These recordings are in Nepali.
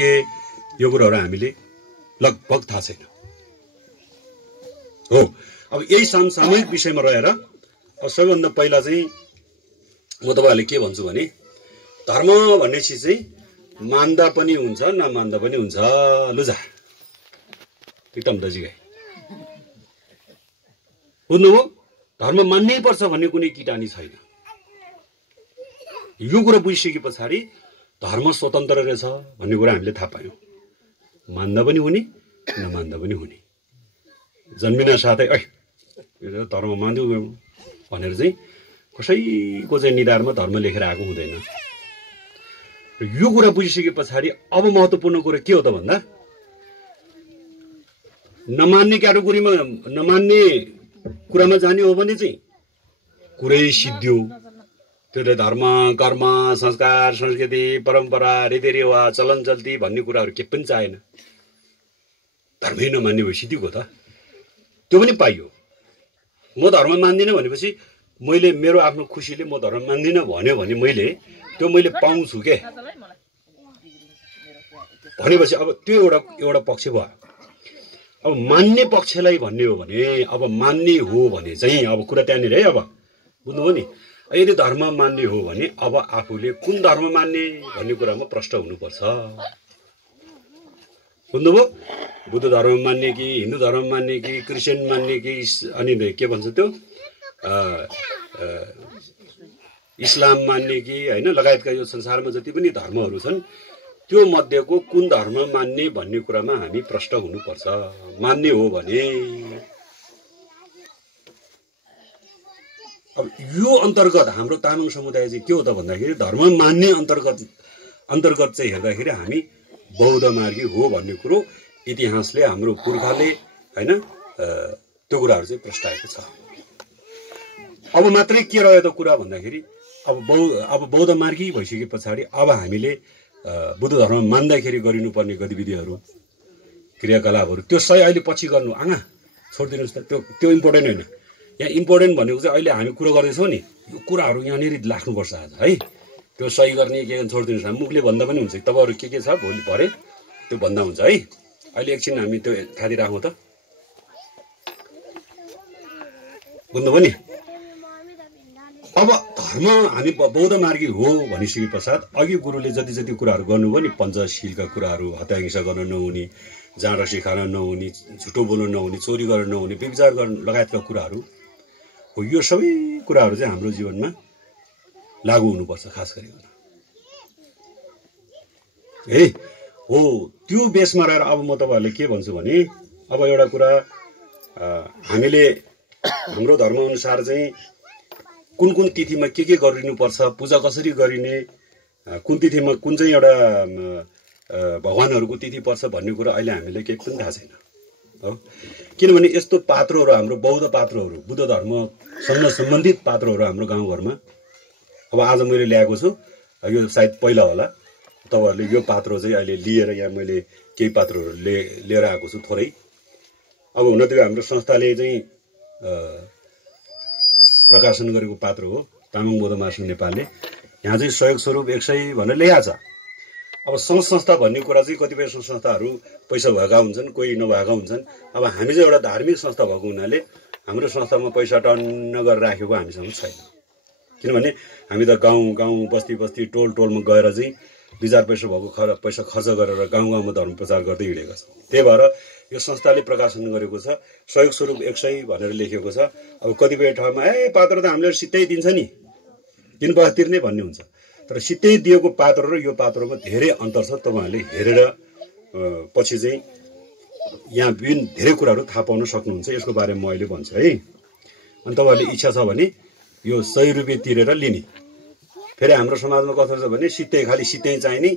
के यो कुराहरू हामीले लगभग थाहा छैन हो। अब यही समसामयिक विषयमा रहेर सबैभन्दा पहिला चाहिँ म तपाईँहरूले के भन्छु भने धर्म भन्ने चिज चाहिँ मान्दा पनि हुन्छ नमान्दा पनि हुन्छ। लु जा एकदम दजिगाई बुझ्नुभयो। धर्म मान्नै पर्छ भन्ने कुनै किटानी छैन। यो कुरा बुझिसके पछाडि धर्म स्वतन्त्र रहेछ भन्ने कुरा हामीले थाहा पायौँ। मान्दा पनि हुने नमान्दा पनि हुने। जन्मिन साथै यो धर्म मान्दिउ भनेर चाहिँ कसैको चाहिँ निधारमा धर्म लेखेर आएको हुँदैन। यो कुरा बुझिसके पछाडि अब महत्त्वपूर्ण कुरा के हो त भन्दा नमान्ने क्याटेगोरीमा नमान्ने कुरामा जाने हो भने चाहिँ कुरै सिद्धियो। त्यो धर्म कर्म संस्कार संस्कृति परम्परा रीतिरिवाज चलन चल्ती भन्ने कुराहरू के पनि चाहेन। धर्मै नमान्ने भए सिद्धिको त त्यो पनि पाइयो। म धर्म मान्दिनँ भनेपछि मैले मेरो आफ्नो खुसीले म धर्म मान्दिनँ भन्यो भने त्यो मैले पाउँछु के भनेपछि अब त्यो एउटा पक्ष भयो। अब मान्ने पक्षलाई भन्ने हो भने अब मान्ने हो भने चाहिँ अब कुरा त्यहाँनिर है। अब बुझ्नुभयो नि। यदि धर्म मान्ने हो भने अब आफूले कुन धर्म मान्ने भन्ने कुरामा प्रश्न हुनुपर्छ। बुझ्नुभयो। बुद्ध धर्म मान्ने कि हिन्दू धर्म मान्ने कि क्रिस्चियन मान्ने कि अनि के भन्छ त्यो इस्लाम मान्ने कि होइन लगायतका यो संसारमा जति पनि धर्महरू छन् त्यो मध्येको कुन धर्म मान्ने भन्ने कुरामा हामी प्रश्न हुनुपर्छ। मान्ने हो भने अब यो अन्तर्गत हाम्रो तामाङ समुदाय चाहिँ के हो त भन्दाखेरि धर्म मान्ने अन्तर्गत चाहिँ हेर्दाखेरि हामी बौद्ध मार्गी हो भन्ने कुरो इतिहासले हाम्रो पुर्खाले होइन त्यो कुराहरू चाहिँ प्रस्ताएको छ। अब मात्रै के रह्यो त कुरा भन्दाखेरि अब बौद्ध मार्गी भइसके पछाडि अब हामीले बुद्ध धर्म मान्दाखेरि गरिनुपर्ने गतिविधिहरू क्रियाकलापहरू त्यो सही अहिले पछि गर्नु छोडिदिनुहोस् त। त्यो इम्पोर्टेन्ट होइन। यहाँ इम्पोर्टेन्ट भनेको चाहिँ अहिले हामी कुरो गर्दैछौँ नि यो कुराहरू यहाँनिर लाग्नुपर्छ आज है। त्यो सही गर्ने के छोडिदिनुहोस्। हामी मुखले भन्दा पनि हुन्छ। तपाईँहरू के छ भोलि भरे त्यो भन्दा हुन्छ है। अहिले एकछिन हामी त्यो थाहा दिइराखौँ त। बुझ्नुभयो नि। अब धर्म हामी बौद्ध मार्गी हो भनिसके पश्चात अघि गुरुले जति जति कुराहरू गर्नुभयो नि पञ्चशीलका कुराहरू हत्या गर्न नहुने जाँड रक्सी खान नहुने झुटो बोल्न नहुने चोरी गर्न नहुने व्यभिचार गर्न लगायतका कुराहरू हो। यो सबै कुराहरू चाहिँ हाम्रो जीवनमा लागू हुनुपर्छ खास गरिकन है हो। त्यो बेसमा रहेर अब म तपाईँहरूलाई के भन्छु भने अब एउटा कुरा हामीले हाम्रो धर्मअनुसार चाहिँ कुन कुन तिथिमा के गरिनुपर्छ पूजा कसरी गरिने कुन तिथिमा कुन चाहिँ एउटा भगवानहरूको तिथि पर्छ भन्ने कुरा अहिले हामीले केही पनि थाहा छैन हो। किनभने यस्तो पात्रहरू हाम्रो बौद्ध पात्रहरू बुद्ध धर्मसँग सम्बन्धित पात्रहरू हाम्रो गाउँघरमा अब आज मैले ल्याएको छु। यो सायद पहिला होला तपाईँहरूले यो पात्र चाहिँ अहिले लिएर यहाँ मैले केही पात्रहरू लिएर आएको छु थोरै। अब हुन त हाम्रो संस्थाले चाहिँ प्रकाशन गरेको पात्र हो तामाङ बौद्ध महासङ्घ नेपालले। यहाँ चाहिँ सहयोग स्वरूप 100 भनेर ल्याएको छ। अब सङ्घ संस्था भन्ने कुरा चाहिँ कतिपय सङ्घ संस्थाहरू पैसा भएका हुन्छन् कोही नभएका हुन्छन्। अब हामी चाहिँ एउटा धार्मिक संस्था भएको हुनाले हाम्रो संस्थामा पैसा टन्न गरेर राखेको हामीसँग छैन। किनभने हामी त गाउँ बस्ती टोलमा गएर चाहिँ 2-4 पैसा भएको पैसा खर्च गरेर गाउँमा धर्म प्रचार गर्दै हिँडेका छौँ। त्यही भएर यो संस्थाले प्रकाशन गरेको छ सहयोग स्वरूप 100 भनेर लेखेको छ। अब कतिपय ठाउँमा पात्र त हामीले सित्तै दिन्छ नि दिनपछि तिर्ने भन्ने हुन्छ। तर सित्तै दिएको पात्र र यो पात्रमा धेरै अन्तर छ। तपाईँहरूले हेरेर पछि चाहिँ यहाँ विभिन्न धेरै कुराहरू थाहा पाउन सक्नुहुन्छ। यसको बारेमा म अहिले भन्छु है। अनि तपाईँहरूले इच्छा छ भने यो 100 रुपियाँ तिरेर लिने। फेरि हाम्रो समाजमा कस्तो छ भने खालि सित्तै चाहिने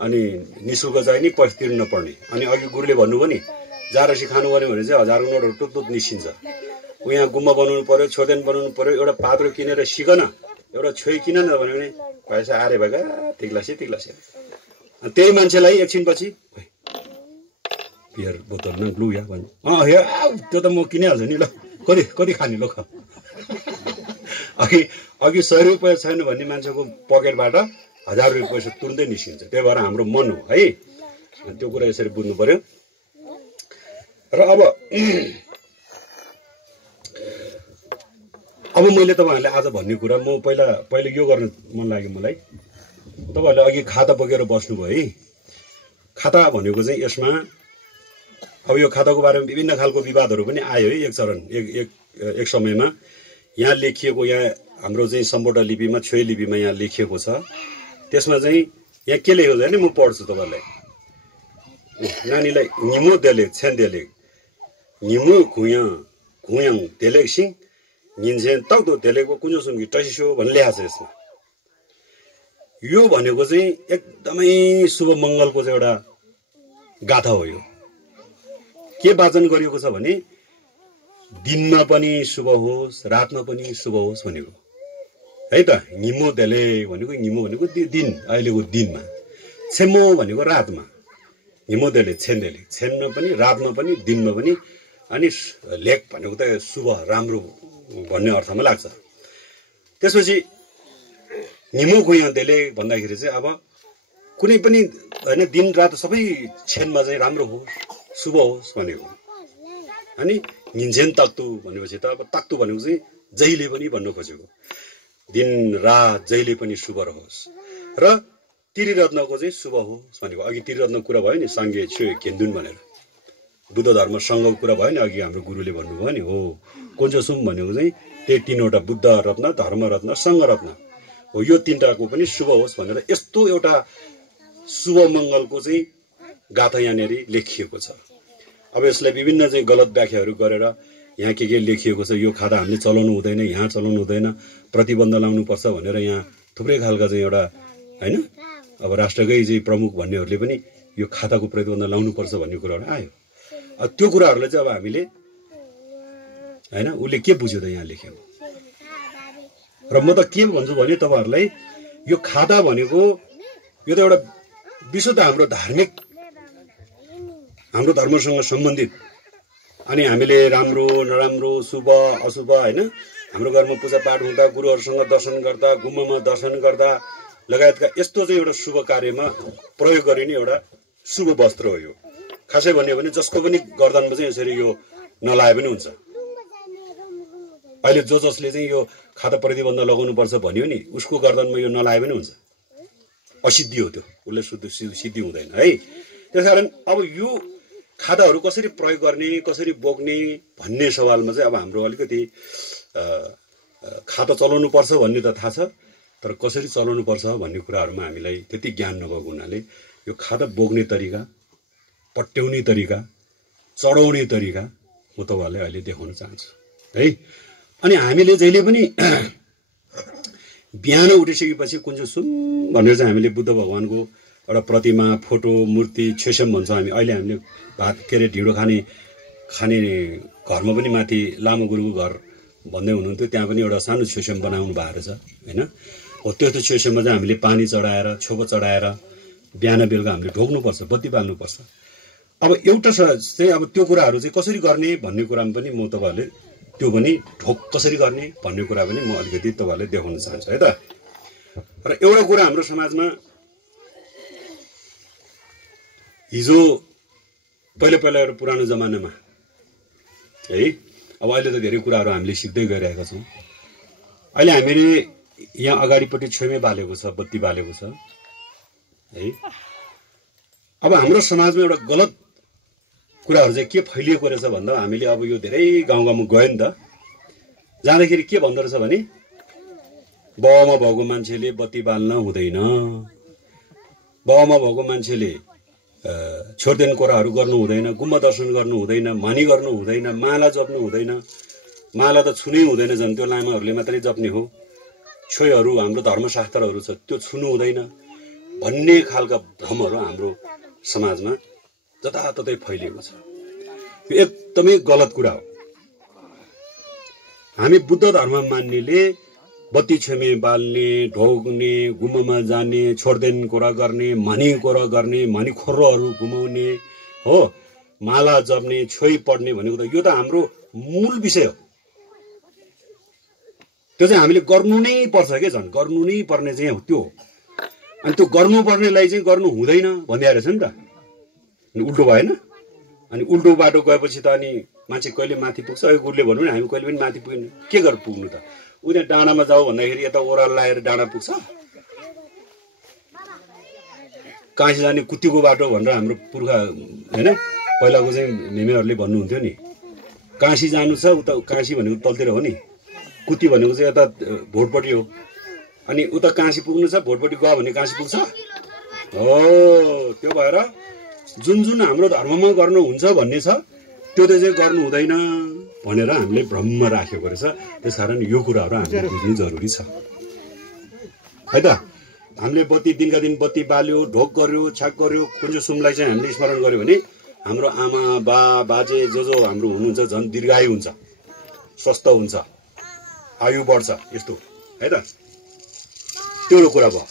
अनि निःशुल्क चाहिने पैसा तिर्नु नपर्ने। अनि अघि गुरुले भन्नुभयो नि जारसी खानु पर्यो भने चाहिँ 1000 नोटहरू टुप्टुप निस्किन्छ। यहाँ गुम्बा बनाउनु पर्यो छोडेन बनाउनु पर्यो एउटा पात्र किनेर सिकन एउटा छोइ किन न भन्यो भने पैसा आरे भएका तिग्लासे अनि त्यही मान्छेलाई एकछिनपछि बियर बोतल न लु या भन्यो त्यो त म किनिहाल्छु नि ल कति खाने ल अघि 100 रुपियाँ छैन भन्ने मान्छेको पकेटबाट 1000 रुपियाँ पैसा तुरुन्तै निस्किन्छ। त्यही भएर हाम्रो मन हो है त्यो कुरा यसरी बुझ्नु पर्यो। र अब मैले तपाईँहरूले आज भन्ने कुरा म पहिला यो गर्न मन लाग्यो मलाई। तपाईँहरूले अघि खाता बोकेर बस्नुभयो है। खाता भनेको चाहिँ यसमा अब यो खाताको बारेमा विभिन्न खालको विवादहरू पनि आयो है। एक चरण एक समयमा यहाँ लेखिएको, यहाँ हाम्रो चाहिँ सम्बोध लिपिमा छोय लिपिमा यहाँ लेखिएको छ। त्यसमा चाहिँ यहाँ के लेखेको छ भने म पढ्छु तपाईँहरूलाई। नानीलाई निमो देले छेन देले निमो घुयाङ देले सिङ निन्छेन तक्दो देलेको कुञ्जोसुङ्गी टसिसो भन्ने लेखाएको छ यसमा। यो भनेको चाहिँ एकदमै शुभ मङ्गलको चाहिँ एउटा गाथा हो। यो के वाचन गरिएको छ भने दिनमा पनि शुभ होस्, रातमा पनि शुभ होस् भनेको है त। निमो देले भनेको निमो भनेको दिन, अहिलेको दिनमा, छेमो भनेको रातमा। निमो देले छेन देले, छेनमा पनि रातमा पनि दिनमा पनि। अनि लेख भनेको त शुभ राम्रो भन्ने अर्थमा लाग्छ। त्यसपछि निमो खुइया देले भन्दाखेरि चाहिँ अब कुनै पनि होइन दिन रात सबै छेनमा चाहिँ राम्रो होस्, शुभ होस् भनेको। अनि निन्छेन तक्तु भनेपछि त अब तक्तु भनेको चाहिँ जहिले पनि भन्नु खोजेको, दिन रात जहिले पनि शुभ रहोस्। र त्रिरत्नको चाहिँ शुभ होस् भनेको। अघि त्रिरत्नको कुरा भयो नि, साङ्गे छ्यो घेन्दुन भनेर। बुद्ध धर्म सङ्घको कुरा भयो नि अघि हाम्रो गुरुले भन्नुभयो नि। हो कोन्चोसुम भनेको चाहिँ त्यही तीनवटा बुद्ध रत्न, धर्म रत्न, सङ्घ रत्न हो। यो तीनटाको पनि शुभ होस् भनेर यस्तो एउटा शुभ मङ्गलको चाहिँ गाथा यहाँनिर लेखिएको छ। अब यसलाई विभिन्न चाहिँ गलत व्याख्याहरू गरेर यहाँ के लेखिएको छ, यो खाता हामीले चलाउनु हुँदैन, यहाँ चलाउनु हुँदैन, प्रतिबन्ध लाउनुपर्छ भनेर यहाँ थुप्रै खालका चाहिँ एउटा होइन अब राष्ट्रकै चाहिँ प्रमुख भन्नेहरूले पनि यो खाताको प्रतिबन्ध लाउनुपर्छ भन्ने कुराहरू आयो। त्यो कुराहरूलाई चाहिँ अब हामीले होइन उसले के बुझ्यो त यहाँ लेखेको। र म त के भन्छु भने तपाईँहरूलाई यो खाता भनेको यो त एउटा विशुद्ध हाम्रो धर्मसँग सम्बन्धित। अनि हामीले राम्रो नराम्रो शुभ अशुभ होइन हाम्रो घरमा पूजापाठ हुँदा, गुरुहरूसँग दर्शन गर्दा, गुम्बामा दर्शन गर्दा लगायतका यस्तो चाहिँ एउटा शुभ कार्यमा प्रयोग गरिने एउटा शुभ वस्त्र हो यो। खासै भन्यो भने जसको पनि गर्दनमा चाहिँ यसरी यो नलाए पनि हुन्छ। अहिले जसले चाहिँ यो खाता प्रतिबन्ध लगाउनुपर्छ भन्यो नि उसको गर्दनमा यो नलाए पनि हुन्छ। असिद्धि हो त्यो, उसले सिद्धि हुँदैन है। त्यसकारण अब यो खाताहरू कसरी प्रयोग गर्ने, कसरी बोक्ने भन्ने सवालमा चाहिँ अब हाम्रो अलिकति खाता चलाउनु पर्छ भन्ने त थाहा छ, तर कसरी चलाउनु पर्छ भन्ने कुराहरूमा हामीलाई त्यति ज्ञान नभएको हुनाले यो खाता बोक्ने तरिका, पट्याउने तरिका, चढाउने तरिका म तपाईँहरूलाई अहिले देखाउन चाहन्छु है। अनि हामीले जहिले पनि बिहान उठिसकेपछि कुञ्जोसुम भनेर चाहिँ हामीले बुद्ध भगवानको एउटा प्रतिमा, फोटो, मूर्ति, छेसम भन्छौँ हामी। अहिले हामीले भात के अरे ढिँडो खाने घरमा पनि माथि लामो गुरुको घर भन्दै हुनुहुन्थ्यो, त्यहाँ पनि एउटा सानो छेसम बनाउनु भएको रहेछ होइन। हो त्यस्तो छेसममा चाहिँ हामीले पानी चढाएर, छोपो चढाएर बिहान बेलुका हामीले ढोक्नुपर्छ, बत्ती बाल्नुपर्छ। अब एउटा चाहिँ अब त्यो कुराहरू चाहिँ कसरी गर्ने भन्ने कुरामा पनि म तपाईँहरूले त्यो पनि कसरी गर्ने भन्ने कुरा पनि म अलिकति तपाईँहरूले देखाउन चाहन्छु है त। र एउटा कुरा हाम्रो समाजमा हिजो पहिला एउटा पुरानो जमानामा है, अब अहिले त धेरै कुराहरू हामीले सिक्दै गइरहेका छौँ। अहिले हामीले यहाँ अगाडिपट्टि छेउमै बालेको छ, बत्ती बालेको छ है। अब हाम्रो समाजमा एउटा गलत कुराहरू चाहिँ के फैलिएको रहेछ भन्दा हामीले अब यो धेरै गाउँमा गयो नि त, जाँदाखेरि के भन्दो रहेछ भने बाउमा भएको मान्छेले बत्ती बाल्न हुँदैन, बाउमा भएको मान्छेले छोर्देन कोराहरू गर्नु हुँदैन, गुम्बा दर्शन गर्नु हुँदैन, मानी गर्नु हुँदैन, माला जप्नु हुँदैन, माला त छुनै हुँदैन, झन् त्यो लामाहरूले मात्रै जप्ने हो, छोइहरू हाम्रो धर्मशास्त्रहरू छ त्यो छुनु हुँदैन भन्ने खालका भ्रमहरू हाम्रो समाजमा जताततै फैलिएको छ। यो एकदमै गलत कुरा हो। हामी बुद्ध धर्म मान्नेले बत्ती छेमे बाल्ने, ढोग्ने, गुम्बामा जाने, छोड्देन कोरा गर्ने, मानी कोरा गर्ने, मानी खोरोहरू घुमाउने हो, माला जप्ने, छोई पढ्ने भनेको त यो त हाम्रो मूल विषय हो। त्यो चाहिँ हामीले गर्नु नै पर्छ के, झन् गर्नु नै पर्ने चाहिँ त्यो हो। अनि त्यो गर्नुपर्नेलाई चाहिँ गर्नु हुँदैन भनिदिएको रहेछ नि त उल्टो भएन अनि उल्टो बाटो गएपछि त अनि मान्छे कहिले माथि पुग्छ अहिले गुरुले भन्नु नि हामी कहिले पनि माथि पुग्दैन के गरेर पुग्नु त उनी डाँडामा जाऊ भन्दाखेरि यता ओह्रालो लाएर डाँडा पुग्छ काँसी जाने कुत्तीको बाटो भनेर हाम्रो पुर्खा हैन पहिलाको चाहिँ मेमेहरूले भन्नुहुन्थ्यो नि काँसी जानु छ उता काँसी भनेको तलतिर हो नि कुत्ती भनेको चाहिँ यता भोटपट्टि हो अनि उता काँसी पुग्नु छ भोटपट्टि गयो भने काँसी पुग्छ हो त्यो भएर जुन जुन हाम्रो धर्ममा गर्नु हुन्छ भन्ने छ त्यो चाहिँ गर्नु हुँदैन भनेर हामीले भ्रममा राखेको रहेछ त्यसकारण यो कुराहरू हामीले बुझ्नु जरुरी छ है त हामीले बत्ती दिनका दिन बत्ती बाल्यो ढोक गर्यो छाक गर्यो कुन चाहिँ सुमलाई चाहिँ हामीले स्मरण गर्यो भने हाम्रो आमा बा बाजे जो हाम्रो हुनुहुन्छ झन् दीर्घायु हुन्छ स्वस्थ हुन्छ आयु बढ्छ यस्तो है त त्यो कुरा भयो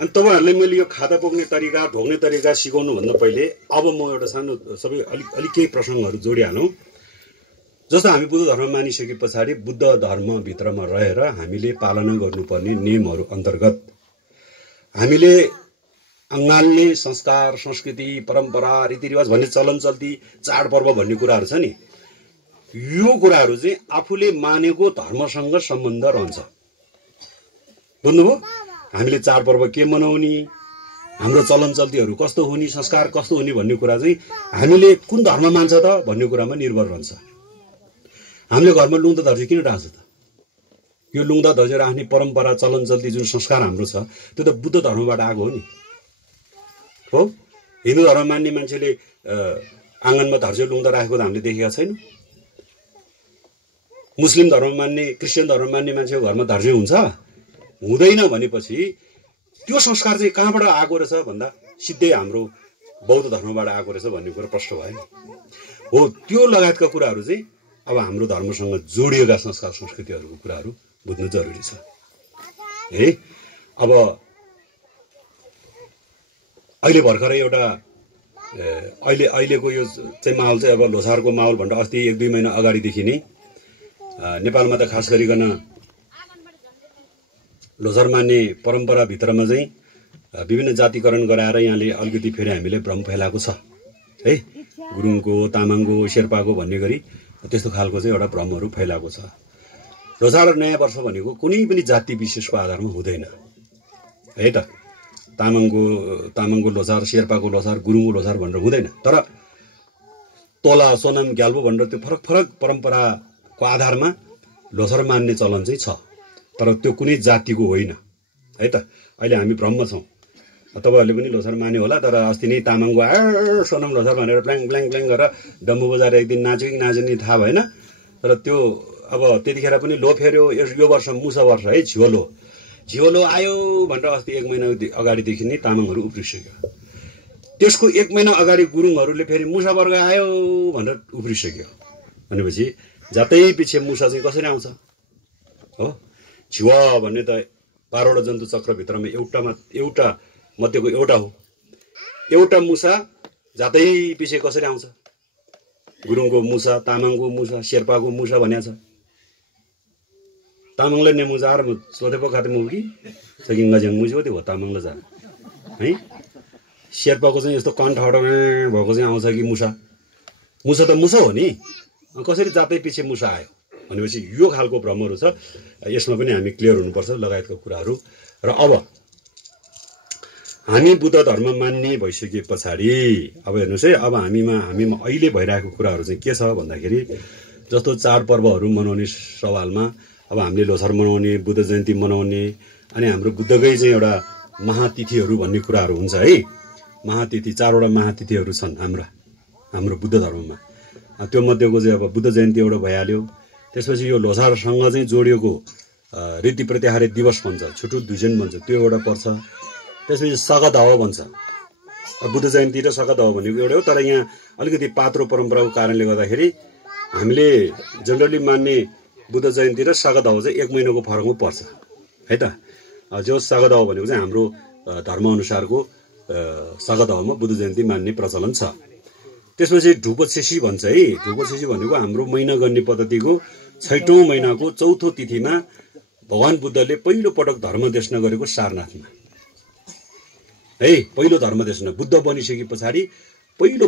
अनि तपाईहरुले मैले यो खाता बोक्ने तरिका ढोक्ने तरिका सिकाउनु भन्दा पहिले अब म एउटा सानो सबै अलि केही प्रसंगहरु जोडिहालौं जस्तो हामी बुद्ध धर्म मानिसके पछाडी बुद्ध धर्म भित्रमा रहेर हामीले पालना गर्नुपर्ने नियमहरु अन्तर्गत हामीले अंगाल्ने संस्कार संस्कृति परम्परा रीतिरिवाज भन्ने चलन चल्ती चाडपर्व भन्ने कुराहरु छ नि यो कुराहरु चाहिँ आफूले मानेको धर्मसँग सम्बन्ध रहन्छ बुझ्नुभयो हामीले चाडपर्व के मनाउने हाम्रो चलन चल्तीहरु कस्तो हुने संस्कार कस्तो हुने भन्ने कुरा चाहिँ हामीले कुन धर्म मान्छ त भन्ने कुरामा निर्भर रहन्छ हामीले घरमा लुङ्दा दर्जी किन राख्छ त यो लुङ्दा दर्जी राख्ने परम्परा चलन चल्ती जुन संस्कार हाम्रो छ त्यो त बुद्ध धर्मबाट आएको हो नि हो हिन्दू धर्म मान्ने मान्छेले आँगनमा धर्जे लुङ्दा राखेको त हामीले देखेका छैनौं मुस्लिम धर्म मान्ने क्रिश्चियन धर्म मान्ने मान्छेको घरमा धर्जे हुन्छ हुँदैन भनेपछि त्यो संस्कार चाहिँ कहाँबाट आएको रहेछ भन्दा सिधै हाम्रो बौद्ध धर्मबाट आएको रहेछ भन्ने कुरा प्रश्न भयो हो त्यो लगायतका कुराहरु चाहिँ अब हाम्रो धर्मसँग जोडिएका संस्कार संस्कृतिहरुको कुराहरु बुझ्नु जरुरी छ है अब अहिले भर्खरै एउटा अहिलेको यो चाहिँ माहौल चाहिँ अब लोसारको माहौल भन्दा अस्ति 1-2 महिना अगाडिदेखि नै नेपालमा त खास गरिकन लोसार मान्ने परम्परा भित्रमा चाहिँ विभिन्न जातिकरण गराएर यहाँले अलिकति फेरि हामीले भ्रम फैलाएको छ है गुरुङको तामाङको शेर्पाको भन्ने गरी त्यस्तो खालको चाहिँ एउटा भ्रमहरु फैलाएको छ लोसार नयाँ वर्ष भनेको कुनै पनि जाति विशेषको आधारमा हुँदैन है त तामाङको लोसार शेर्पाको लोसार गुरुङको लोसार भनेर हुँदैन तर तोला सोनाम ग्याल्बो भनेर त्यो फरक फरक परम्पराको आधारमा लोसार मान्ने चलन चाहिँ छ तर त्यो कुनै जातिको होइन है त अहिले हामी भ्रममा छौं तपाईहरुले पनि लोसार मान्यो होला तर अस्ति नै तामाङको सोनाम लोसार भनेर ब्ल्याङ ब्ल्याङ ब्ल्याङ गरेर डम्बु बजाएर एक दिन नाच्यो कि नाच्यो नि थाहा भएन तर त्यो अब त्यतिखेर पनि लो फेर्यो यो वर्ष मुसा वर्ष है झिवलो आयो भनेर अस्ति 1 महिना अगाडिदेखि नै तामाङहरु उफ्रिसक्यो त्यसको 1 महिना अगाडि गुरुङहरुले फेरि मुसा वर्ग आयो भनेर उफ्रिसक्यो भनेपछि जातै पछि मुसा चाहिँ कसरी आउँछ हो झिवा भन्ने त 12 वटा जन्तु चक्र भित्रमा एउटा मध्येको एउटा हो एउटा मुसा जातै पछि कसरी आउँछ गुरुङको मुसा तामाङको मुसा शेर्पाको मुसा भनिया छ तामाङले नेमुजार सोधेको खाते मुगी सकिङ गजङ मुजी होते हो तामाङले जा है शेर्पाको चाहिँ यस्तो कण्ठ हटाउने भएको चाहिँ आउँछ कि मुसा त मुसा हो नि कसरी जातै पछि मुसा आयो भनेपछि यो खालको भ्रमहरु छ यसमा पनि हामी क्लियर हुनुपर्छ लगायतका कुराहरु र अब हामी बुद्ध धर्म मान्ने भइसके पछाडी अब हेर्नुस् है अब हामीमा अहिले भइरहेको कुराहरु चाहिँ के छ भन्दाखेरि जस्तो चाडपर्वहरु मनाउने सवालमा अब हामीले लोसार मनाउने बुद्ध जयन्ती मनाउने अनि हाम्रो बुद्धकै चाहिँ एउटा महातिथिहरु भन्ने कुराहरु हुन्छ है महातिथि 4 वटा महातिथिहरु छन् हाम्रो बुद्ध धर्ममा त्यो मध्येको चाहिँ अब बुद्ध जयन्ती एउटा भइहाल्यो त्यसपछि यो लोसारसँग चाहिँ जोडिएको रीति प्रतिहारे दिवस भन्छ छुटु दुजन भन्छ त्यो एउटा पर्छ त्यसपछि सगदाव भन्छ बुद्ध जयन्ती र सगदाव भनेको एउटै हो तर यहाँ अलिकति पात्रो परम्पराको कारणले गर्दाखेरि हामीले जनरली मान्ने बुद्ध जयन्ती र सगदाव चाहिँ 1 महिनाको फरकमा पर्छ है त जो सगदाव भनेको चाहिँ हाम्रो धर्म अनुसारको सगदावमा बुद्ध जयन्ती मान्ने प्रचलन छ त्यसपछि ढुपछेसी भन्छ है ढुपछेसी भनेको हाम्रो महिना गर्ने पद्धतिको 6औं महिनाको चौथो तिथिमा भगवान बुद्धले पहिलो पटक धर्म देशना गरेको सारनाथमा है पहिलो धर्म देशना बुद्ध बनिसके पछाडी पहिलो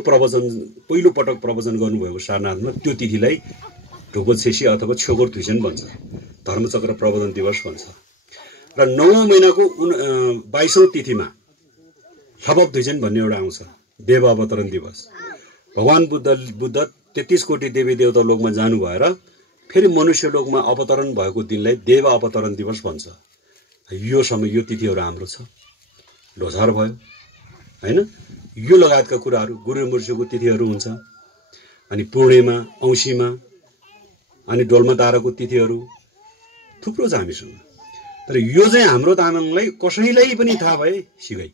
पटक प्रवचन गर्नुभएको सारनाथमा त्यो तिथिलाई ढोकोछेसी अथवा छोगोर थुइसेन भन्छ, धर्मचक्र प्रवर्धन दिवस भन्छ। र 9औं महिनाको 22औं तिथिमा थपप थुइसेन भन्ने एउटा आउँछ, देव अवतरण दिवस। भगवान बुद्ध 33 कोटी देवी देवता लोकमा जानु भएर फेरि मनुष्य लोकमा अवतरण भएको दिनलाई देव अवतरण दिवस भन्छ। यो समय यो तिथिहरू हाम्रो छ, ल्होसार भयो हैन, यो लगायतका कुराहरू गुरु मुर्सुको तिथिहरू हुन्छ। अनि पूर्णिमा, औँसीमा, अनि डोल्मा ताराको तिथिहरू थुप्रो छ हामीसँग। तर यो चाहिँ हाम्रो तामाङलाई कसैलाई पनि थाहा भए सिगै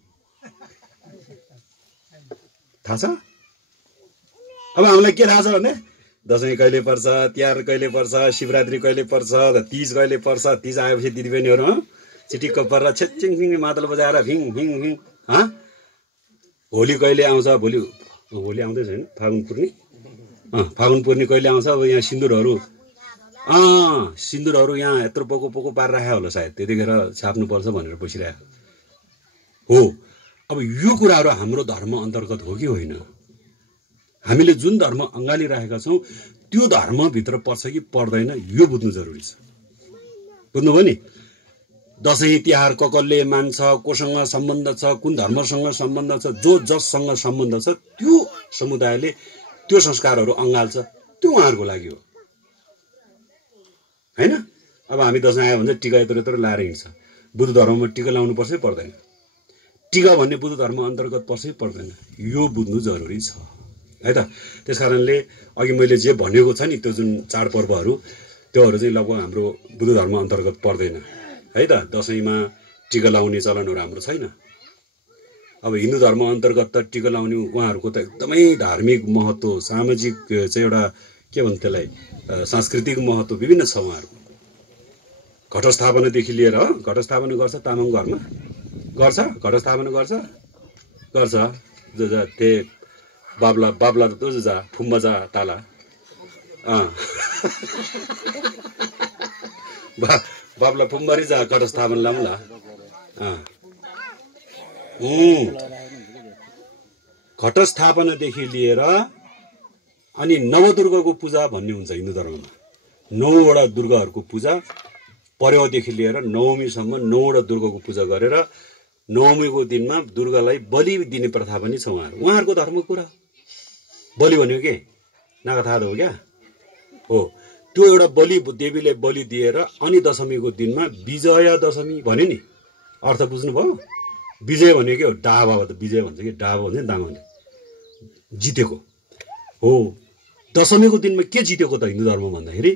थाहा छ। अब हामीलाई के थाहा छ भने दसैँ कहिले पर्छ, तिहार कहिले पर्छ, शिवरात्रि कहिले पर्छ, तीज कहिले पर्छ। तीज आएपछि दिदीबहिनीहरू चिटिक्क परेर छेचिङ फिङ मादल बजाएर फिङ फिङ फिङ होली कहिले आउँछ, होली आउँदै छैन, फागुन पूर्णी कहिले आउँछ। अब यहाँ सिन्दुरहरू यहाँ यत्रो पोको पारेर राखेको होला सायद, त्यतिखेर छाप्नुपर्छ भनेर बसिरहेको हो। अब यो कुराहरू हाम्रो धर्म अन्तर्गत हो कि होइन, हामीले जुन धर्म अँगालिरहेका छौँ त्यो धर्मभित्र पर्छ कि पर्दैन, यो बुझ्नु जरुरी छ। बुझ्नुभयो नि। दसैँ तिहार कसले मान्छ, कोसँग सम्बन्ध छ, कुन धर्मसँग सम्बन्ध छ, जो जससँग सम्बन्ध छ त्यो समुदायले त्यो संस्कारहरू अँगाल्छ, त्यो उहाँहरूको लागि हो हैन। अब हामी दसैँ आयो भने टिका यत्रो यत्रो लाएर हिँड्छ। बुद्ध धर्ममा टिका लाउनु पर्छ पर्दैन? टिका भन्ने बुद्ध धर्म अन्तर्गत पर्छ पर्दैन? यो बुझ्नु जरुरी छ है त। त्यसकारणले अघि मैले जे भनेको छ नि त्यो जुन चाडपर्वहरू त्योहरू चाहिँ लगभग हाम्रो बुद्ध धर्म अन्तर्गत पर्दैन है त। दसैँमा टिका लाउने चलनहरू हाम्रो छैन। अब हिन्दू धर्म अन्तर्गत त टिका लाउने उहाँहरूको त एकदमै धार्मिक महत्त्व, सामाजिक चाहिँ एउटा के भन्छ त्यसलाई, सांस्कृतिक महत्त्व विभिन्न छ उहाँहरूको। घटस्थापनादेखि लिएर घटस्थापना गर्छ तामाङ घरमा, गर्छ घटस्थापना गर्छ ते बाब्ला त जा फुम्बा जा ताला बाब्ला फुम्बरी जा घटस्थापना लाउँला। घटस्थापनादेखि लिएर अनि नवदुर्गाको पूजा भन्ने हुन्छ हिन्दू धर्ममा। 9वटा दुर्गाहरूको पूजा पर्वदेखि लिएर नवमीसम्म 9वटा दुर्गाको पूजा गरेर नवमीको दिनमा दुर्गालाई बलि दिने प्रथा पनि छ उहाँहरूको धर्मको कुरा। बलि भनेको के नागा थाहा हो क्या हो, त्यो एउटा बलि देवीले बलि दिएर अनि दशमीको दिनमा विजया दशमी भन्यो नि, अर्थ बुझ्नुभयो? विजय भनेको के हो? डाबा त विजय भन्छ कि डाबा भन्छ नि तामाङले, जितेको हो। दशमीको दिनमा के जितेको त हिन्दू धर्म भन्दाखेरि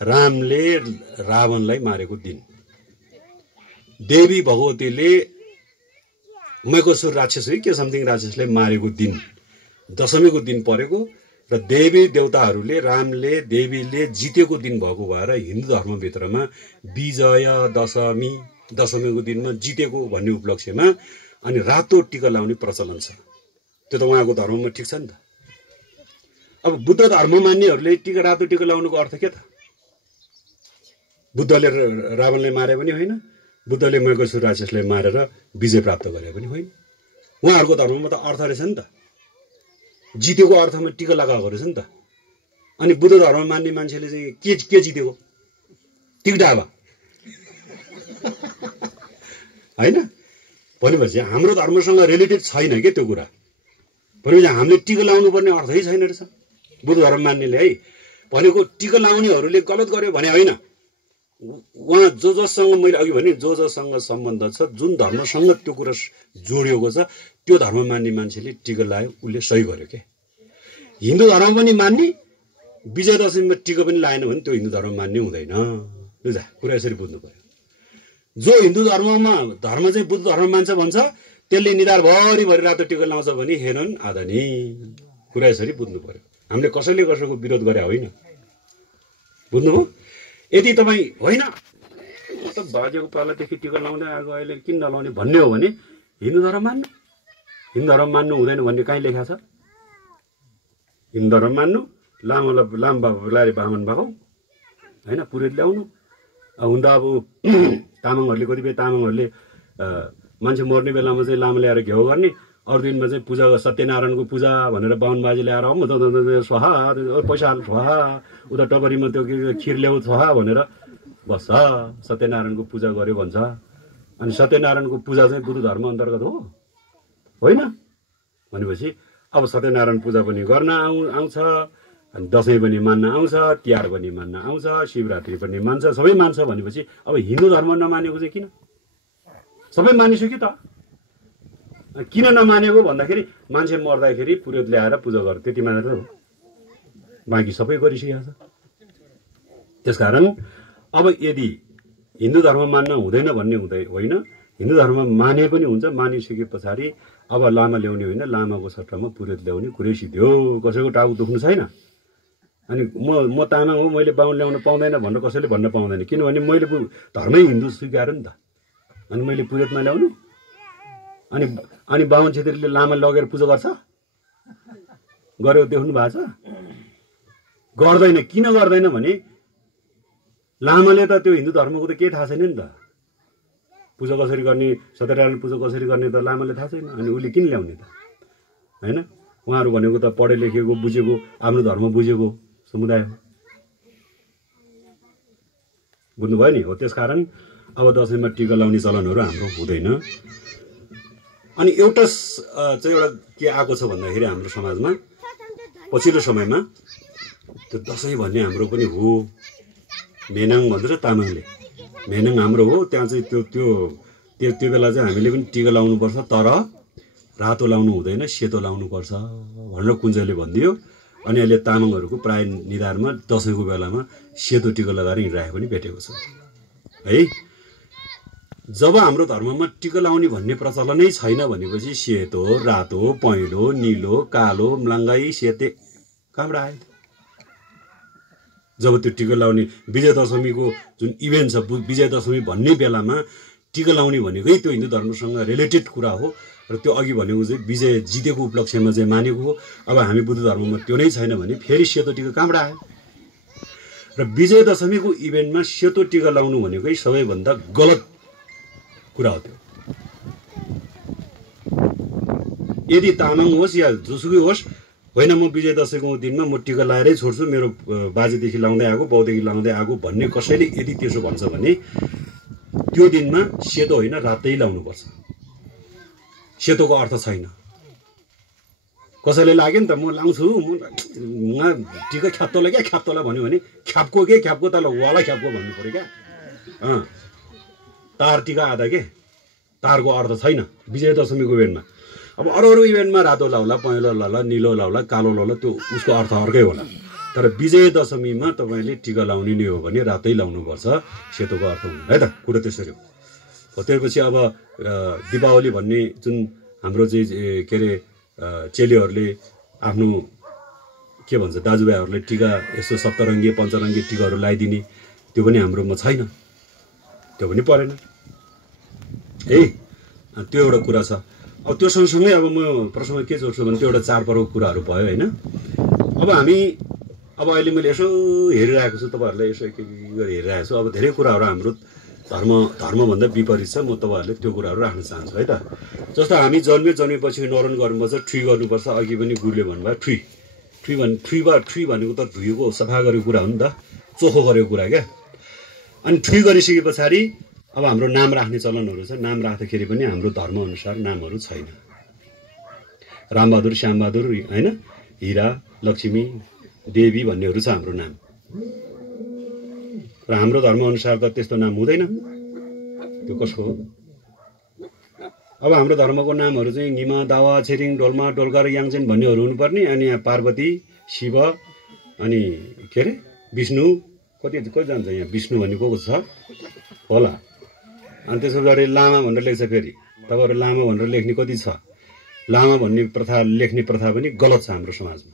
रामले रावणलाई मारेको दिन, देवी भगवतीले मैकोसुर राक्षस के समथिङ राक्षसले मारेको दिन दशमीको दिन परेको र देवी देवताहरूले रामले देवीले जितेको दिन भएको भएर हिन्दू धर्मभित्रमा विजय दशमी, दशमीको दिनमा जितेको भन्ने उपलक्ष्यमा अनि रातो टिका लाउने प्रचलन छ। त्यो त उहाँको धर्ममा ठिक छ नि त। अब बुद्ध धर्म मान्नेहरूले रातो टिका लाउनुको अर्थ के त? बुद्धले रावणलाई मारे पनि होइन, बुद्धले मैकोसुर राक्षसलाई मारेर विजय प्राप्त गरे पनि होइन। उहाँहरूको धर्ममा त अर्थ रहेछ नि त, जितेको अर्थमा टिका लगाएको रहेछ नि त। अनि बुद्ध धर्म मान्ने मान्छेले चाहिँ के जितेको? टिकडाबा होइन भनेपछि हाम्रो धर्मसँग रिलेटेड छैन के त्यो कुरा। भनेपछि हामीले टिका लाउनु पर्ने अर्थै छैन रहेछ बुद्ध धर्म मान्नेले है। भनेको टिका लाउनेहरूले गलत गर्यो भने होइन, उहाँ जससँग मैले अघि भने जो जससँग सम्बन्ध छ, जुन धर्मसँग त्यो कुरा जोडिएको छ त्यो धर्म मान्ने मान्छेले टिका लायो, उसले सही गर्यो के। हिन्दू धर्म पनि मान्ने, विजय दशमीमा टिका पनि लाएन भने त्यो हिन्दू धर्म मान्ने हुँदैन। बुझा कुरा यसरी बुझ्नु पर्यो। जो हिन्दू धर्म चाहिँ बुद्ध धर्म मान्छ भन्छ त्यसले निधारभरि रातो टिका लाउँछ भने हेरन आधा नि। कुरा यसरी बुझ्नु पर्यो। हामीले कसैले कसैको विरोध गरे होइन, बुझ्नुभयो? यदि तपाईँ होइन त बाजेको पालादेखि टिका लाउँदै आएको अहिले किन नलाउने भन्ने हो भने हिन्दू धर्म मान्नु, हिन्दू धर्म मान्नु हुँदैन भन्ने कहीँ लेखा छ? हिन्दू धर्म मान्नु, लामा लारे ब्राह्मण भएको होइन, पुरोहित ल्याउनु। हुन त अब तामाङहरूले कतिपय तामाङहरूले मान्छे मर्ने बेलामा चाहिँ लामा ल्याएर घ्याउ गर्ने, अरू दिनमा चाहिँ पूजा सत्यनारायणको पूजा भनेर बाहुन बाजे ल्याएर स्वाहा पैसा हाल स्वाहा उता टकरीमा त्यो खिर ल्याउ स्वाहा भनेर बस्छ। सत्यनारायणको पूजा गर्यो भन्छ। अनि सत्यनारायणको पूजा चाहिँ बुद्ध धर्म अन्तर्गत हो होइन भनेपछि अब सत्यनारायण पूजा पनि गर्न आउँछ, अनि दसैँ पनि मान्न आउँछ, तिहार पनि मान्न आउँछ, शिवरात्रि पनि मान्छ, सबै मान्छ भनेपछि अब हिन्दू धर्म नमानेको चाहिँ किन? सबै मानिसु कि त? किन नमानेको भन्दाखेरि मान्छे मर्दाखेरि पुरोहित ल्याएर पूजा गर, त्यति मात्र हो, बाँकी सबै गरिसकेको छ। त्यसकारण अब यदि हिन्दू धर्म मान्न हुँदैन भन्ने होइन, हिन्दू धर्म माने पनि हुन्छ। मानिसके पछाडि अब लामा ल्याउने होइन, लामाको सट्टामा पुरोहित ल्याउने कुरै सिध्यो। कसैको टाउको दुख्नु छैन। अनि म तामाङ हो, मैले बाहुन ल्याउन पाउँदैन भनेर कसैले भन्न पाउँदैन, किनभने मैले धर्मै हिन्दू स्वीकार नि त। अनि मैले पुरोहितमा ल्याउनु अनि बाहुन छेत्रीले लामा लगेर पूजा गर्छ? गरेको देख्नु भएको छ? गर्दैन। किन गर्दैन भने लामाले त त्यो हिन्दू धर्मको त केही थाहा छैन नि त। पूजा कसरी गर्ने, सत्यनारायण पूजा कसरी गर्ने त लामाले थाहा छैन। अनि उसले किन ल्याउने त होइन? उहाँहरू भनेको त पढे लेखेको बुझेको आफ्नो धर्म बुझेको समुदाय हो। बुझ्नुभयो नि? हो त्यसकारण अब दसैँमा टिका लाउने चलनहरू हाम्रो हुँदैन। अनि एउटा चाहिँ एउटा के आएको छ भन्दाखेरि हाम्रो समाजमा पछिल्लो समयमा त्यो दसैँ भन्ने हाम्रो पनि हो। मेनाङ भन्छ तामाङले, मेनाङ हाम्रो हो। त्यहाँ चाहिँ त्यो बेला चाहिँ हामीले पनि टिका लाउनुपर्छ, तर रातो लाउनु हुँदैन, सेतो लाउनुपर्छ भनेर कुञ्जले भनिदियो। अनि अहिले तामाङहरूको प्राय निधारमा दसैँको बेलामा सेतो टिका लगाएर हिँडिरहेको पनि भेटेको छ है। जब हाम्रो धर्ममा टिका लाउने भन्ने प्रचलनै छैन भनेपछि सेतो, रातो, पहेँलो, निलो, कालो, म्लाङ्गाई, सेते कहाँबाट आयो? जब त्यो टिका लाउने विजय दशमीको जुन इभेन्ट छ, विजय दशमी भन्ने बेलामा टिका लाउने भनेकै त्यो हिन्दू धर्मसँग रिलेटेड कुरा हो। र त्यो अघि भनेको चाहिँ विजय जितेको उपलक्ष्यमा चाहिँ मानेको हो। अब हामी बुद्ध धर्ममा त्यो नै छैन भने फेरि सेतो टिका कहाँबाट आयो? र विजय दशमीको इभेन्टमा सेतो टिका लाउनु भनेकै सबैभन्दा गलत कुरा हो। त्यो यदि तामाङ होस् या जोसुकै होस्, होइन म विजय दशमीको दिनमा म टिका लाएरै छोड्छु, मेरो बाजेदेखि लाउँदै आएको, बाउदेखि लाउँदै आएको भन्ने कसैले यदि त्यसो भन्छ भने त्यो दिनमा सेतो होइन रातै लाउनुपर्छ। सेतोको अर्थ छैन। कसैले लाग्यो नि त म लाउँछु, म टिका ख्याप्तोला क्या ख्याप्तोला भन्यो भने ख्यापको के ख्यापको तल वाला ख्यापको भन्नु पऱ्यो क्या। तार टिका आधा के तारको अर्थ छैन विजय दशमीको इभेन्टमा। अब अरू इभेन्टमा रातो लाउला, पहेँलो लाउला, निलो लाउला, कालो लाउला, त्यो उसको अर्थ अर्कै होला। तर विजय दशमीमा तपाईँले टिका लाउने नै हो भने रातै लाउनुपर्छ, सेतोको अर्थ हुँदैन है त। कुरो त्यसरी हो। त्यसपछि अब दीपावली भन्ने जुन हाम्रो चाहिँ के अरे चेलीहरूले आफ्नो के भन्छ दाजुभाइहरूले टिका यस्तो सप्तरङ्गी पञ्चरङ्गी टिकाहरू लगाइदिने, त्यो पनि हाम्रोमा छैन, त्यो पनि परेन है। त्यो एउटा कुरा छ। अब त्यो सँगसँगै अब म प्रश्नमा के जोड्छु भने त्यो एउटा चाडपर्वको कुराहरू भयो होइन। अब हामी अहिले मैले यसो हेरिरहेको छु, तपाईँहरूलाई यसो के हेरिरहेको छु। अब धेरै कुराहरू हाम्रो धर्मभन्दा विपरीत छ। म तपाईँहरूले त्यो कुराहरू राख्न चाहन्छु है त। जस्तो हामी जन्मेपछि न्वारन गर्नुपर्छ, ठुई गर्नुपर्छ। अघि पनि गुरुले भन्नुभयो ठुई भनेको त धुएको सफा गरेको कुरा हो नि त, चोखो गरेको कुरा क्या। अनि ठुई गरिसके पछाडि अब हाम्रो नाम राख्ने चलनहरू छ। नाम राख्दाखेरि पनि हाम्रो धर्मअनुसार नामहरू छैन। रामबहादुर, श्यामबहादुर होइन, हिरा, लक्ष्मी, देवी भन्नेहरू छ हाम्रो नाम। र हाम्रो धर्मअनुसार त त्यस्तो नाम हुँदैन। त्यो कसको हो? अब हाम्रो धर्मको नामहरू चाहिँ निमा, दावा, छिरिङ, डोल्मा, डोल्का र याङचेन भन्नेहरू हुनुपर्ने। अनि यहाँ पार्वती, शिव, अनि के अरे विष्णु, कति जान्छ यहाँ विष्णु भन्ने को छ होला। अनि त्यसो गरी लामा भनेर लेख्छ। फेरि तपाईँहरू लामा भनेर लेख्ने कति छ? लामा भन्ने प्रथा, लेख्ने प्रथा पनि गलत छ हाम्रो समाजमा।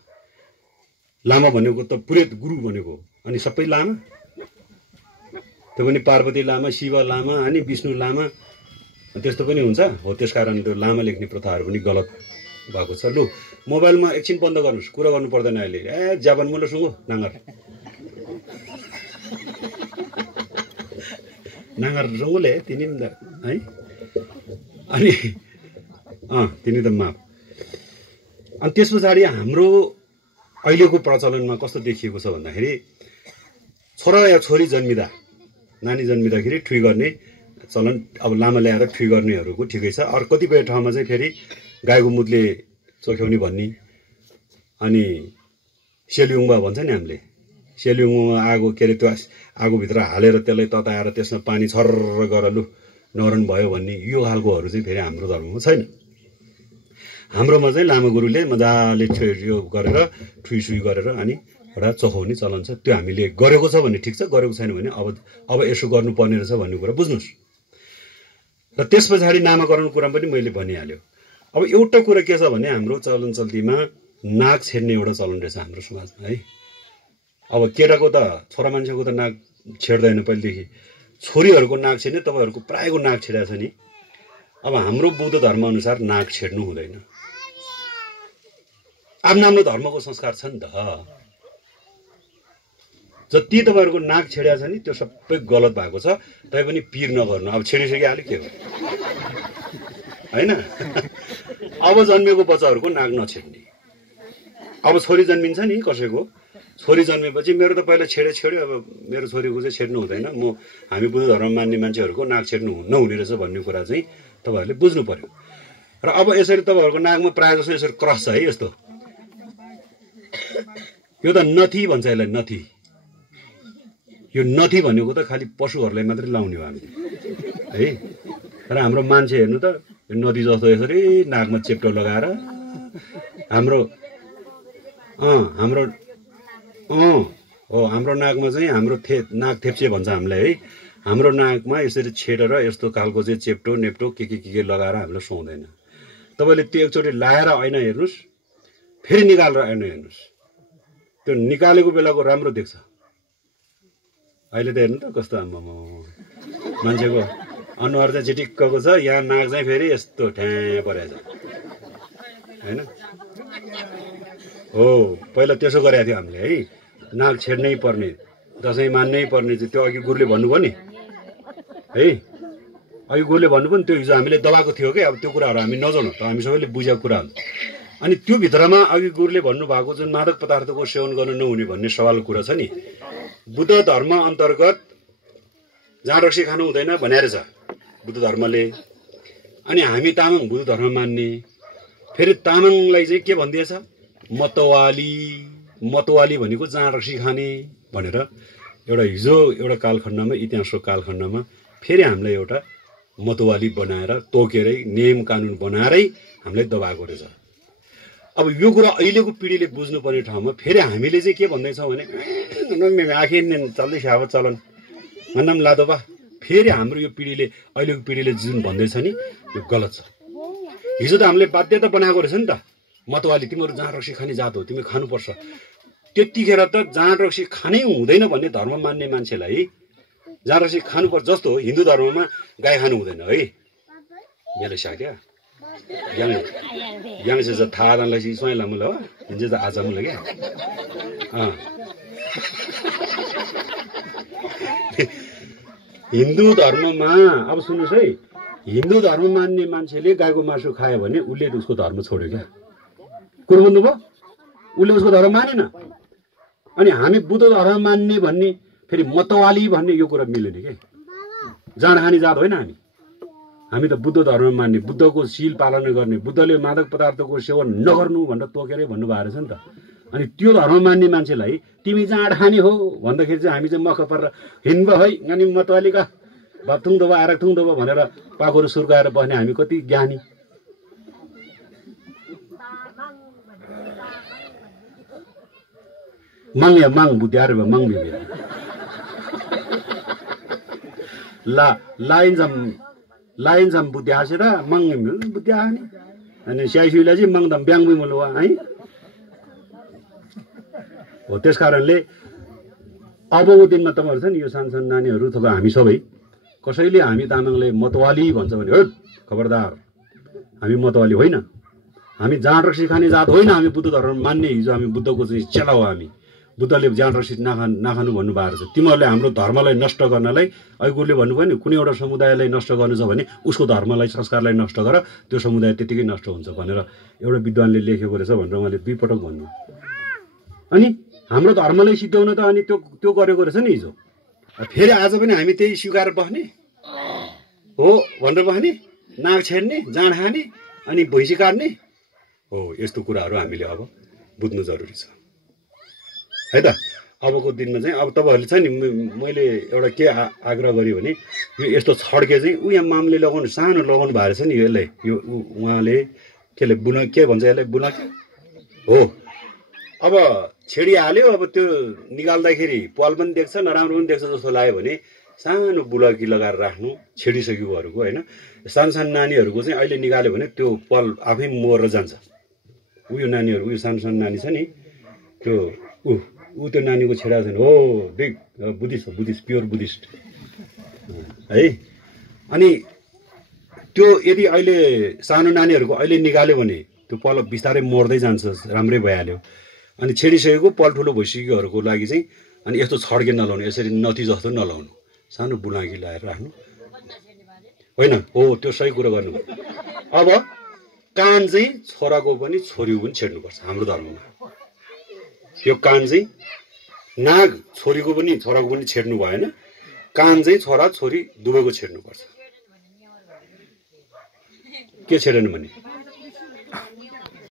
लामा भनेको त पुरोहित गुरु भनेको, अनि सबै लामा, त्यो पनि पार्वती लामा, शिव लामा, अनि विष्णु लामा, त्यस्तो पनि हुन्छ। हो त्यसकारण त्यो लामा लेख्ने प्रथाहरू पनि गलत भएको छ। लु मोबाइलमा एकछिन बन्द गर्नुहोस्, कुरा गर्नु पर्दैन अहिले। ज्यापन मुलो सुँगो नाङ्गर नाङ्गर रङ्गोले तिनी है। अनि तिनी त माप। अनि त्यस पछाडि हाम्रो अहिलेको प्रचलनमा कस्तो देखिएको छ भन्दाखेरि छोरा या छोरी जन्मिँदा नानी जन्मिँदाखेरि ठुई गर्ने चलन अब लामा ल्याएर ठुई गर्नेहरूको ठिकै छ। अरू कतिपय ठाउँमा चाहिँ फेरि गाईको मुतले चोख्याउने भन्ने अनि सेल्युङमा भन्छ नि हामीले, सेल्युङमा आगो के अरे त्यो आगोभित्र हालेर त्यसलाई तताएर त्यसमा पानी छर्र गरेर लु न्वारन भयो भन्ने यो खालकोहरू चाहिँ फेरि हाम्रो धर्ममा छैन। हाम्रोमा चाहिँ लामा गुरुले मजाले यो गरेर ठुइसुई गरेर अनि एउटा चोखाउने चलन छ। त्यो हामीले गरेको छ भने ठिक छ, गरेको छैन भने अब यसो गर्नुपर्ने रहेछ भन्ने कुरा बुझ्नुहोस्। र त्यस पछाडि नामाकरण कुरा पनि मैले भनिहाल्यो। अब एउटा कुरा के छ भने हाम्रो चलन चल्तीमा नाक छेड्ने एउटा चलन रहेछ हाम्रो समाजमा है। अब केटाको त छोरा मान्छेको त नाक छेड्दैन पहिलेदेखि, छोरीहरूको नाक छेड्ने, तपाईँहरूको प्रायको नाक छेडेको छ नि। अब हाम्रो बुद्ध धर्म अनुसार नाक छेड्नु हुँदैन। आफ्नो आफ्नो धर्मको संस्कार छ नि त। जति तपाईँहरूको नाक छेड्या छ नि त्यो सबै गलत भएको छ। तै पनि पिर नगर्नु। अब छेडिसकिहाल्यो के हो होइन। अब जन्मेको बच्चाहरूको नाक नछेड्ने। अब छोरी जन्मिन्छ नि कसैको, छोरी जन्मेपछि मेरो त पहिला छेड्यो, अब मेरो छोरीको चाहिँ छेड्नु हुँदैन। हामी बुद्ध धर्म मान्ने मान्छेहरूको नाक छेड्नु नहुने रहेछ भन्ने कुरा चाहिँ तपाईँहरूले बुझ्नु पर्यो। र अब यसरी तपाईँहरूको नाकमा प्रायः जस्तो यसरी क्रस छ है। यस्तो यो त नथी भन्छ यसलाई, नथी। यो नथी भनेको त खालि पशुहरूलाई मात्रै लाउने हो हामीले है। र हाम्रो मान्छे हेर्नु त यो नदी जस्तो यसरी नाकमा चेप्टो लगाएर हाम्रो नाकमा चाहिँ हाम्रो नाक थेप्चे भन्छ हामीलाई है। हाम्रो नाकमा यसरी छेडेर यस्तो खालको चाहिँ चेप्टो नेप्टो के लगाएर हामीलाई सुहाउँदैन। तपाईँले त्यो एकचोटि लाएर ऐना हेर्नुहोस्, फेरि निकालेर ऐना हेर्नुहोस्, त्यो निकालेको बेलाको राम्रो देख्छ। अहिले त हेर्नु त कस्तो आम्मामा मान्छेको अनुहार चाहिँ चिटिक्कको छ, यहाँ नाक चाहिँ फेरि यस्तो ठ्याँ परेछ होइन। हो पहिला त्यसो गरेको थियो हामीले है। नाक छेड्नै पर्ने, दसैँ मान्नै पर्ने चाहिँ त्यो अघि गुरुले भन्नुभयो नि है। अघि गुरुले भन्नुभयो नि, त्यो हिजो हामीले दबाएको थियो कि। अब त्यो कुराहरू हामी नजाउँ त, हामी सबैले बुझेको कुरा हो। अनि त्यो भित्रमा अघि गुरुले भन्नुभएको जुन मादक पदार्थको सेवन गर्नु नहुने भन्ने सवालको कुरा छ नि, बुद्ध धर्म अन्तर्गत जाँड रक्सी खानु हुँदैन भनेर छ बुद्ध धर्मले। अनि हामी तामाङ बुद्ध धर्म मान्ने, फेरि तामाङलाई चाहिँ के भनिदिएछ, मतवाली भनेको जाँड रक्सी खाने भनेर एउटा हिजो एउटा कालखण्डमा, इतिहासको कालखण्डमा फेरि हामीलाई एउटा मतवाली बनाएर तोकेरै नियम कानुन बनाएरै हामीलाई दबाएको रहेछ। अब यो कुरा अहिलेको पिँढीले बुझ्नुपर्ने ठाउँमा फेरि हामीले चाहिँ के भन्दैछौँ भने आखिर चल्दैछ अब चलन भन्दा पनि लादो बा। फेरि हाम्रो यो पिँढीले, अहिलेको पिँढीले जुन भन्दैछ नि यो गलत छ। हिजो त हामीले बाध्यता बनाएको रहेछ नि त, मतवाली तिमीहरू जाँड रक्सी खाने जात हो, तिमी खानुपर्छ। त्यतिखेर त जाँड रक्सी खानै हुँदैन भन्ने धर्म मान्ने मान्छेलाई जाँड रक्सी खानुपर्छ। जस्तो हिन्दू धर्ममा गाई खानु हुँदैन है। मेरो साक्या यहाँ से थाहा जानलाई स्वयं लामुला हो हिंजे त आज मुला क्या हिन्दू धर्ममा। अब सुन्नुहोस् है, हिन्दू धर्म मान्ने मान्छेले गाईको मासु खायो भने उसले उसको धर्म छोड्यो क्या। कुरो बुझ्नुभयो? उसले उसको धर्म मानेन। अनि हामी बुद्ध धर्म मान्ने भन्ने फेरि मतवाली भन्ने यो कुरा मिलेन के। जाँड खाने जात होइन हामी त बुद्ध धर्म मान्ने, बुद्धको शील पालन गर्ने, बुद्धले मादक पदार्थको सेवन नगर्नु भनेर तोकेरै भन्नुभएको रहेछ नि त। अनि त्यो धर्म मान्ने मान्छेलाई तिमी जाँड खाने हो भन्दाखेरि चाहिँ हामी चाहिँ मख परेर हिँड्नु है अनि मतवालीका भत्थुङ दबा आएर थुङ दबा भनेर पाखुरो सुर्काएर बस्ने हामी कति ज्ञानी। माङ बुद्धियार माङ बिबे लाइन जम बुद्धि हाँसेर मङ बुद्धि हाने अनि स्याइसुईलाई चाहिँ मङदम ब्याङ बिमल हो है। हो त्यस कारणले अबको दिनमा तपाईँहरू छ नि यो सानो नानीहरू अथवा हामी सबै कसैले हामी तामाङले मतवाली भन्छ भने हो खबरदार, हामी मतवाली होइन, हामी जाँड रक्सी खाने जात होइन, हामी बुद्ध धर्म मान्ने, हिजो हामी बुद्धको चाहिँ चेला हो। हामी बुद्धले ज्यान रसिद नखानु भन्नुभएको छ। तिमीहरूले हाम्रो धर्मलाई नष्ट गर्नलाई अघि भन्नुभयो नि, कुनै एउटा समुदायलाई नष्ट गर्नु छ भने उसको धर्मलाई संस्कारलाई नष्ट गर, त्यो समुदाय त्यतिकै नष्ट हुन्छ भनेर एउटा विद्वानले लेखेको रहेछ भनेर उहाँले 2 पटक भन्नु। अनि हाम्रो धर्मलाई सिद्ध्याउन त अनि त्यो गरेको रहेछ नि हिजो। फेरि आज पनि हामी त्यही स्वीकार बस्ने हो भनेर बस्ने, नाक छेड्ने, जाँड खाने अनि भैँसी काट्ने हो। यस्तो कुराहरू हामीले अब बुझ्नु जरुरी छ है त। अबको दिनमा चाहिँ अब तपाईँहरूले छ नि, मैले एउटा के आग्रह गरेँ भने यो यस्तो छड्के चाहिँ यहाँ मामले लगाउनु, सानो लगाउनु भएको छ नि यसलाई, यो उहाँले केले के भन्छ यसलाई, बुनकी हो। अब छेडिहाल्यो, अब त्यो निकाल्दाखेरि पल पनि देख्छ, नराम्रो पनि देख्छ जस्तो लाग्यो भने सानो बुलकी लगाएर राख्नु छेडिसकेकोहरूको होइन। सानो सानो नानीहरूको चाहिँ अहिले निकाल्यो भने त्यो पल आफै मरेर जान्छ। उयो नानीहरू, उयो सानो सानो नानी छ नि, त्यो त्यो नानीको छेडा छैन हो, बिग बुद्धिस्ट प्योर बुद्धिस्ट है। अनि त्यो यदि अहिले सानो नानीहरूको अहिले निकाल्यो भने त्यो पल बिस्तारै मर्दै जान्छ, राम्रै भइहाल्यो। अनि छेडिसकेको पल ठुलो भइसकेकोहरूको लागि चाहिँ अनि यस्तो छड्के नलाउनु, यसरी नथी जस्तो नलाउनु, सानो बुलाकी लगाएर राख्नु होइन हो। त्यो सही कुरो गर्नु। अब कान चाहिँ छोराको पनि छोरीको पनि छेड्नुपर्छ हाम्रो धर्ममा। यो कान चाहिँ नाग छोरीको पनि छोराको पनि छेड्नु भएन, कान चाहिँ छोरा छोरी दुवैको छेड्नुपर्छ। के छेडेन भने